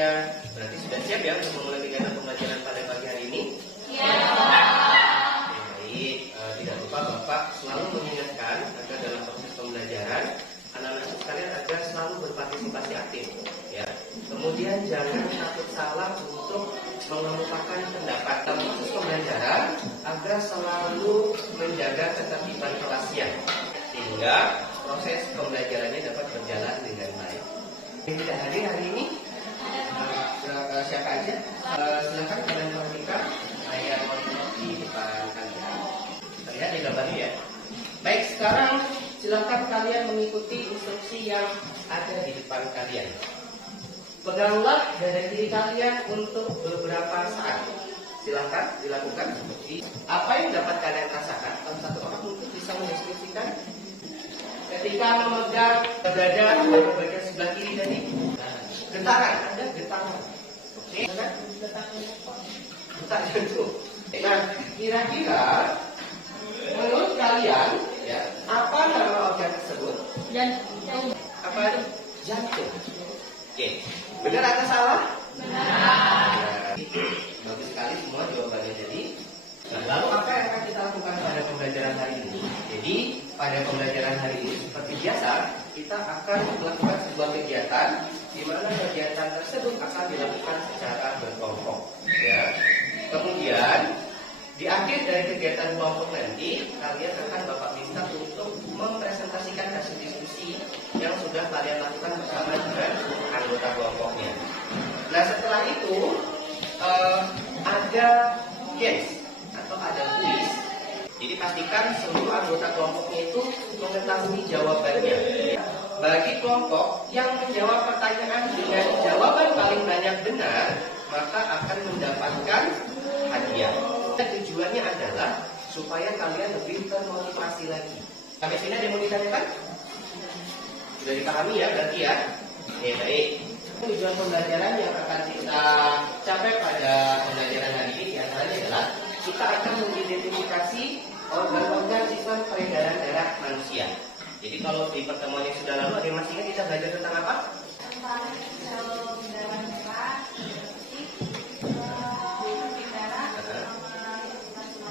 meja. Berarti sudah siap ya untuk memulai kegiatan pembelajaran pada pagi hari ini? Ya. Baik, tidak lupa Bapak selalu mengingatkan agar dalam proses pembelajaran anak-anak sekalian agar selalu berpartisipasi aktif, ya. Kemudian jangan takut salah untuk mengemukakan pendapat dalam proses pembelajaran agar selalu menjaga ketertiban kelasnya sehingga proses pembelajarannya dapat berjalan dengan baik. Yang tidak hadir hari ini siapa aja? Silakan kalian perhatikan layar monitor di depan kalian. Terlihat di gambarnya ya. Baik, sekarang silakan kalian mengikuti instruksi yang ada di depan kalian. Peganglah dada kiri kalian untuk beberapa saat. Silakan dilakukan seperti apa yang dapat kalian rasakan. Kalau satu orang mungkin bisa mendeskripsikan ketika memegang dada pada bagian sebelah kiri tadi. Getaran, ada getaran. Oke, kan? Getar jantung. Nah, kira-kira menurut kalian, ya, apa nama organ tersebut? Jantung. Apa itu? Jantung. Oke, benar atau salah? Benar. Bagus sekali semua jawabannya jadi. Nah, lalu apa yang akan kita lakukan pada pembelajaran hari ini? Jadi pada pembelajaran hari ini seperti biasa kita akan melakukan sebuah kegiatan di mana kegiatan tersebut akan dilakukan secara berkelompok. Ya. Kemudian di akhir dari kegiatan kelompok nanti kalian akan Bapak minta untuk mempresentasikan hasil diskusi yang sudah kalian lakukan bersama dengan anggota kelompoknya. Nah setelah itu ada games atau ada kuis. Jadi pastikan seluruh anggota kelompoknya itu mengetahui jawabannya. Bagi kelompok yang menjawab pertanyaan dengan jawaban paling banyak benar, maka akan mendapatkan hadiah. Tujuannya adalah supaya kalian lebih termotivasi lagi. Sampai sini ada yang mau ditanyakan? Sudah dipahami ya berarti ya? Baik. Tujuan pembelajaran yang akan kita capai pada pembelajaran hari ini diantaranya adalah kita akan mengidentifikasi organ-organ sistem peredaran darah manusia. Jadi kalau di pertemuan yang sudah lalu ada yang masih ingat kita belajar tentang apa? Tentang sel darah merah,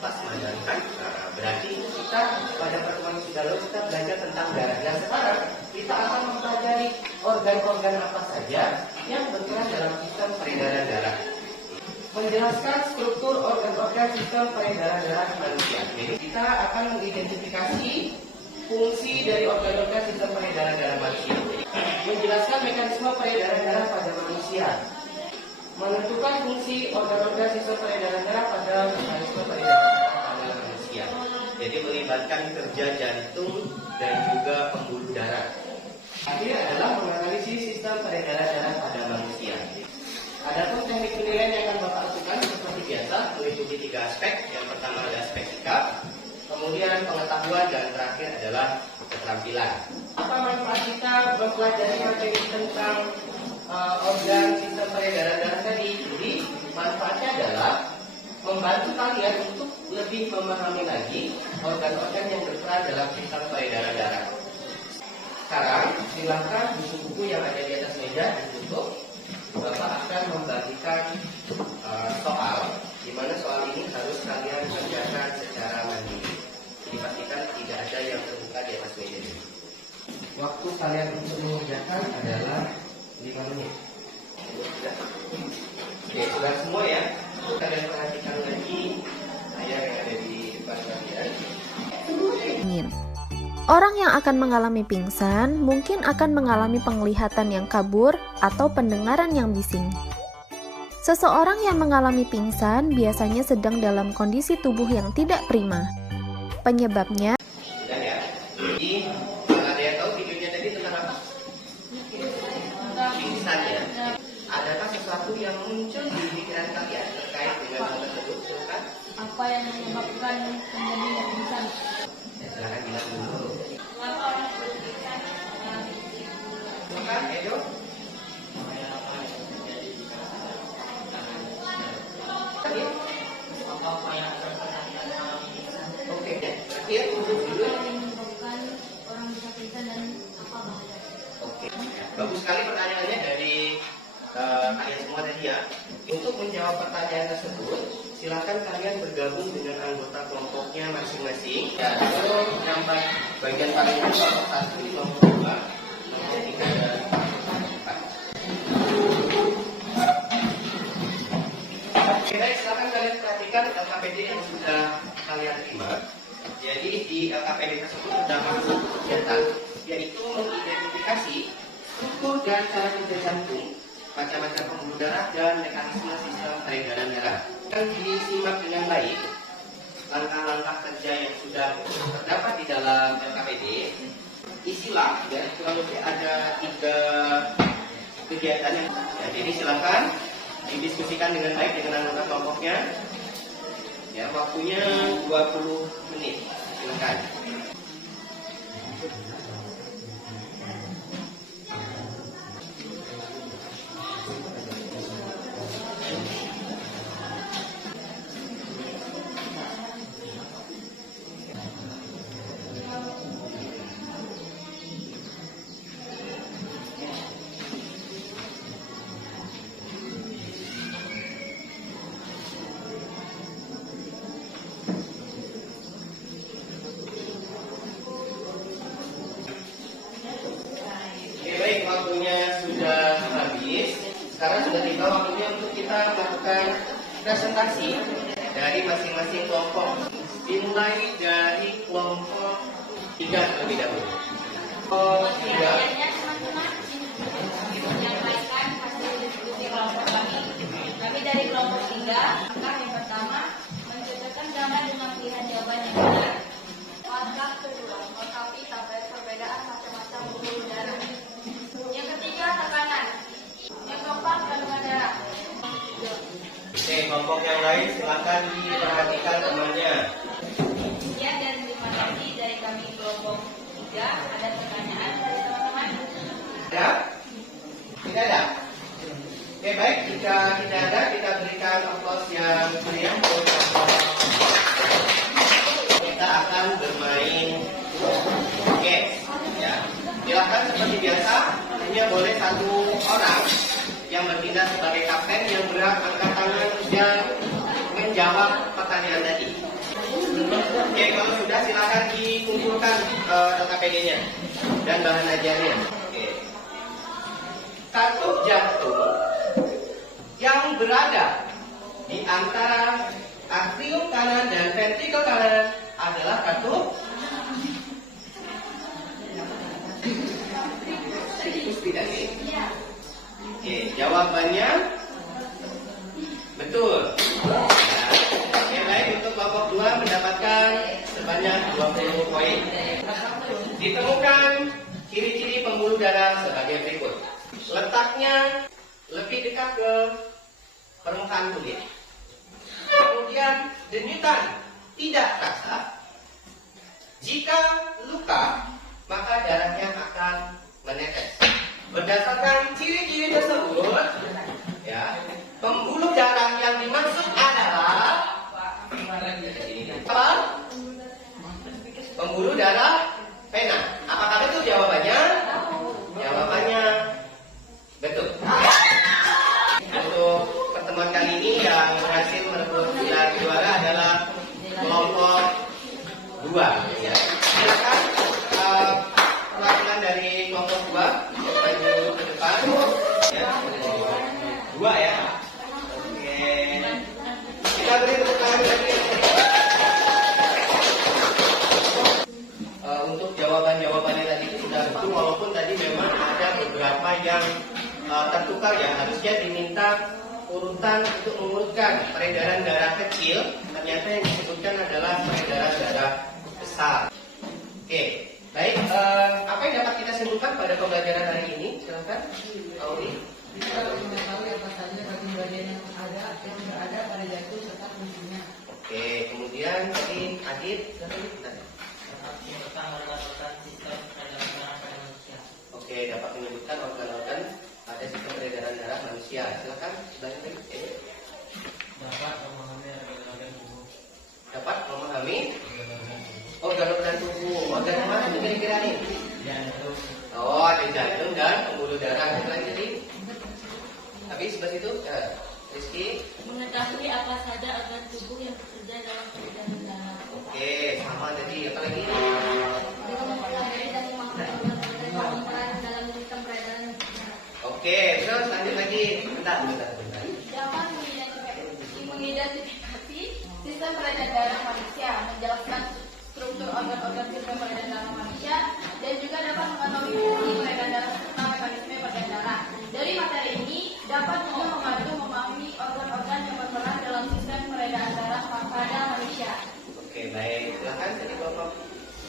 plasma darah kan? Nah, berarti kita pada pertemuan yang sudah lalu kita belajar tentang darah. Dan sekarang kita akan mempelajari organ-organ apa saja yang berperan dalam sistem peredaran darah. Menjelaskan struktur organ-organ sistem peredaran darah manusia. Jadi kita akan mengidentifikasi fungsi dari organ-organ sistem peredaran darah manusia. Menjelaskan mekanisme peredaran darah pada manusia. Menentukan fungsi organ-organ sistem peredaran darah pada mekanisme peredaran darah pada manusia. Jadi melibatkan kerja jantung dan juga pembuluh darah. Akhir adalah menganalisis sistem peredaran darah pada manusia. Adapun teknik penilaian yang akan Bapak lakukan seperti biasa meliputi 3 aspek. Yang pertama adalah aspek sikap, kemudian pengetahuan, dan terakhir adalah keterampilan. Apa manfaat kita mempelajari materi tentang organ sistem peredaran darah tadi? Jadi manfaatnya adalah membantu kalian untuk lebih memahami lagi organ-organ yang berperan dalam sistem peredaran darah. Sekarang silakan buku-buku yang ada di atas meja ditutup. Bapak akan membagikan soal, di mana soal ini harus kalian kerjakan secara mandiri. Dipastikan tidak ada yang terbuka di atas meja ini. Waktu kalian untuk mengerjakan adalah 5 menit. Oke, sudah semua ya. Kalian perhatikan lagi layar yang ada di depan kalian. Orang yang akan mengalami pingsan mungkin akan mengalami penglihatan yang kabur atau pendengaran yang bising. Seseorang yang mengalami pingsan biasanya sedang dalam kondisi tubuh yang tidak prima. Penyebabnya Sudah ya. Jadi ada yang tahu videonya tadi tentang apa? Pingsan ya. Adakah sesuatu yang muncul di pikiran kalian terkait dengan hal tersebut? Silakan. apa yang menyebabkan terjadinya pingsan? Silakan bilang dulu. Mengapa orang berpingsan? Silakan Edo. Oke, terakhir untuk dulu. Apa yang menyebabkan orang bisa pingsan dan apa bahaya? Oke, bagus sekali pertanyaannya dari kalian semua tadi ya. Untuk menjawab pertanyaan tersebut, silakan kalian bergabung dengan anggota kelompoknya masing-masing. Ya, kalau yang bagian paling kelompok 1, kelompok 2, kelompok 3 dan kelompok 4. Oke, baik, silakan kalian perhatikan LKPD yang sudah kalian terima. Jadi di LKPD tersebut sudah masuk kegiatan, yaitu mengidentifikasi struktur dan cara kerja jantung, macam-macam pembuluh darah dan mekanisme sistem peredaran darah. Dan disimak dengan baik langkah-langkah kerja yang sudah terdapat di dalam LKPD. Isilah ya, kurang lebih ada 3 kegiatan yang jadi silakan didiskusikan dengan baik dengan anggota kelompoknya. Ya, waktunya 20 menit. Silakan. Waktunya sudah habis. Sekarang sudah tiba waktunya untuk kita melakukan presentasi dari masing-masing kelompok. Dimulai dari kelompok 3 terlebih dahulu. Kelompok 3. Menyampaikan hasil diskusi kelompok kami. Kami dari kelompok 3, langkah yang pertama mencocokkan gambar dengan pilihan jawaban yang benar. Langkah kedua, melengkapi tabel perbedaan macam-macam pembuluh darah. Yang ketiga, tekanan. Yang keempat, kandungan darah. Oke, kelompok yang lain silakan diperhatikan temannya. Sekian dan terima kasih dari kami kelompok 3. Ada pertanyaan dari teman-teman? Ada? Tidak ada? Oke, baik. Jika tidak ada, kita berikan aplaus yang meriah untuk kita akan bermain games. Ya, silakan seperti biasa. Hanya boleh 1 orang yang bertindak sebagai kapten yang berhak angkat tangan dan menjawab pertanyaan tadi. Oke, kalau sudah silakan dikumpulkan LKPD-nya dan bahan ajarnya. Oke. Katup jantung yang berada di antara atrium kanan dan ventrikel kanan adalah katup tidak sih? Iya. Oke, jawabannya betul. Oke, baik, untuk kelompok 2 mendapatkan sebanyak 20 poin. Ditemukan ciri-ciri pembuluh darah sebagai berikut. Letaknya lebih dekat ke permukaan kulit. Kemudian denyutan tidak terasa. Jika luka, maka darahnya akan menetes. Berdasarkan ciri-ciri tersebut, ya, pembuluh darah yang dimaksud adalah apa? Pembuluh darah vena. Apakah betul jawabannya? Jawabannya betul. Untuk pertemuan kali ini yang berhasil merebut gelar juara adalah kelompok 2. Ya. Silakan perwakilan dari kelompok 2 maju ke depan. Ya, 2 ya. Oke. Kita beri tepuk tangan lagi. Untuk jawaban-jawabannya tadi itu sudah betul, walaupun tadi memang ada beberapa yang tertukar ya. Harusnya diminta urutan untuk mengurutkan peredaran darah kecil. Ternyata yang disebutkan adalah peredaran darah besar. Oke, baik. Apa yang dapat kita simpulkan pada pembelajaran hari ini? Silakan, Audi. Kita harus mengetahui apa saja bagian-bagian yang ada atau tidak ada pada jantung serta fungsinya. Oke, kemudian tadi Adit, Tentang organ-organ sistem peredaran darah pada manusia. oke, dapat menyebutkan organ-organ pada sistem peredaran darah manusia. Silakan, selanjutnya. Dapat memahami organ-organ tubuh. Dapat memahami organ-organ tubuh. Organ yang mana kira-kira nih? Jantung. Oh, ada jantung dan pembuluh darah. Lanjut, sebelah situ. Ya, Rizky. Mengetahui apa saja organ tubuh yang bekerja dalam peredaran darah. Oke, sama tadi. Apa lagi? Dengan mempelajari dan memahami organ-organ yang berperan dalam sistem peredaran darah. Oke, terus lanjut lagi. Bentar. Dapat mengidentifikasi sistem peredaran darah manusia, menjelaskan struktur organ-organ sistem peredaran darah manusia, dan juga dapat mengetahui fungsi peredaran darah serta mekanisme peredaran darah. Dari materi ini dapat juga membantu memahami organ-organ yang berperan dalam sistem peredaran darah pada manusia. Oke, baik. Silakan tadi Bapak.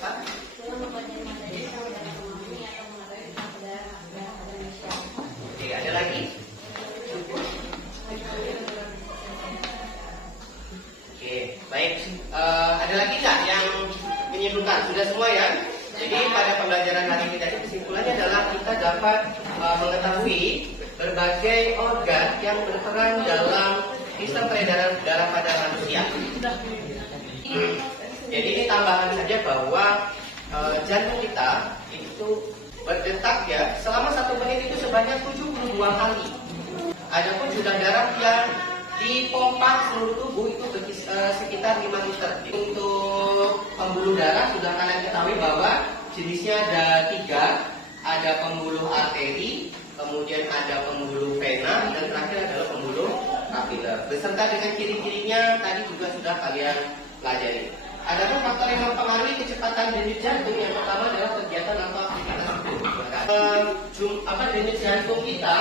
Pak. Dalam mempelajari materi dalam memahami atau mengetahui tentang peredaran darah pada manusia. Oke, ada lagi? Oke, baik. Ada lagi nggak yang menyimpulkan? Sudah semua ya? Jadi pada pembelajaran hari ini tadi kesimpulannya adalah kita dapat mengetahui berbagai organ yang berperan dalam sistem peredaran darah pada manusia. Jadi ini tambahan saja bahwa jantung kita itu berdetak ya selama 1 menit itu sebanyak 72 kali. Adapun jumlah darah yang dipompa seluruh tubuh itu sekitar 5 liter. Untuk pembuluh darah sudah kalian ketahui bahwa jenisnya ada 3, ada pembuluh arteri, kemudian ada pembuluh vena, dan terakhir adalah pembuluh kapiler. Beserta dengan ciri-cirinya tadi juga sudah kalian pelajari. Adapun faktor yang mempengaruhi kecepatan denyut jantung yang pertama adalah kegiatan atau aktivitas tubuh. Denyut jantung kita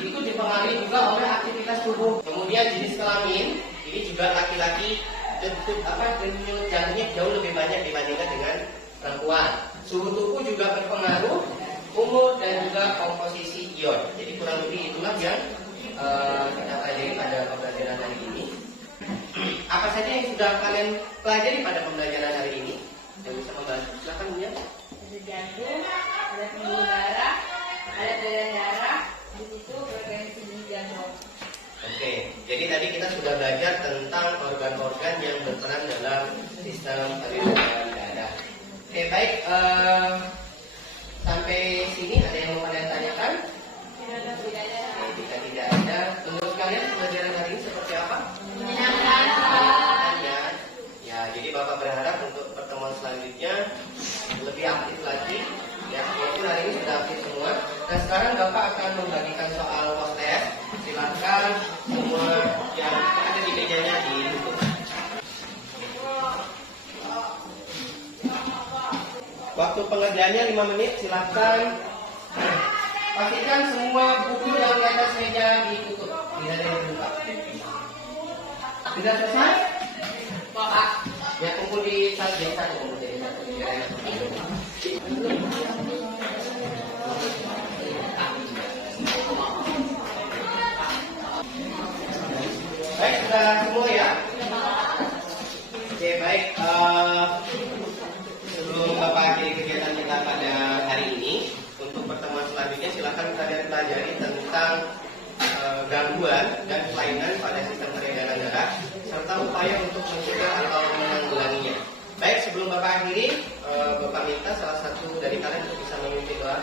itu dipengaruhi juga oleh aktivitas tubuh. Kemudian jenis kelamin ini juga laki-laki denyut jantungnya jauh lebih banyak dibandingkan dengan perempuan. Suhu tubuh juga berpengaruh, umur dan juga komposisi ion. Jadi kurang lebih itulah yang kita pelajari pada pembelajaran hari ini. Apa saja yang sudah kalian pelajari pada pembelajaran hari ini? Yang bisa membantu? Silakan Buya. Ada jantung, ada pembuluh darah, ada peredaran darah, di situ frekuensi jantung. Oke, jadi tadi kita sudah belajar tentang organ-organ yang berperan dalam sistem peredaran darah. Oke, baik. Sampai sini ada yang mau kalian tanyakan? Tidak ada. Oke, jika tidak ada, menurut kalian pembelajaran hari ini seperti apa? Menyenangkan. Ya, jadi Bapak berharap untuk pertemuan selanjutnya lebih aktif lagi. Ya, walaupun hari ini sudah aktif semua. Dan sekarang Bapak akan membagikan soal post test. Silakan semua yang ada di mejanya ditutup. Waktu pengerjaannya 5 menit. Silakan pastikan semua buku yang di atas meja ditutup. Tidak ada yang dibuka. Sudah selesai? Pak, ya kumpul di satu. Baik, sudah semua ya? Oke, baik. Sebelum Bapak akhiri kegiatan kita pada hari ini, untuk pertemuan selanjutnya silakan kalian pelajari tentang gangguan dan kelainan pada sistem peredaran darah serta upaya untuk mencegah atau menanggulanginya. Baik, sebelum Bapak akhiri, Bapak minta salah satu dari kalian untuk bisa memimpin doa.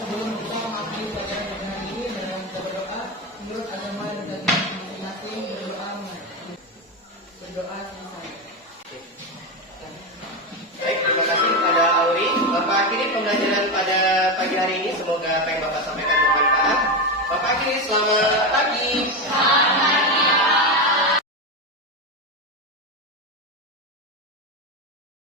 Sebelum kita mengakhiri pelajaran pada hari ini, dalam kita berdoa menurut agama dan masing-masing berdoa selesai. Baik, terima kasih kepada Auri. Bapak akhiri pembelajaran pada pagi hari ini. Semoga apa yang Bapak sampaikan bermanfaat. Bapak akhiri selamat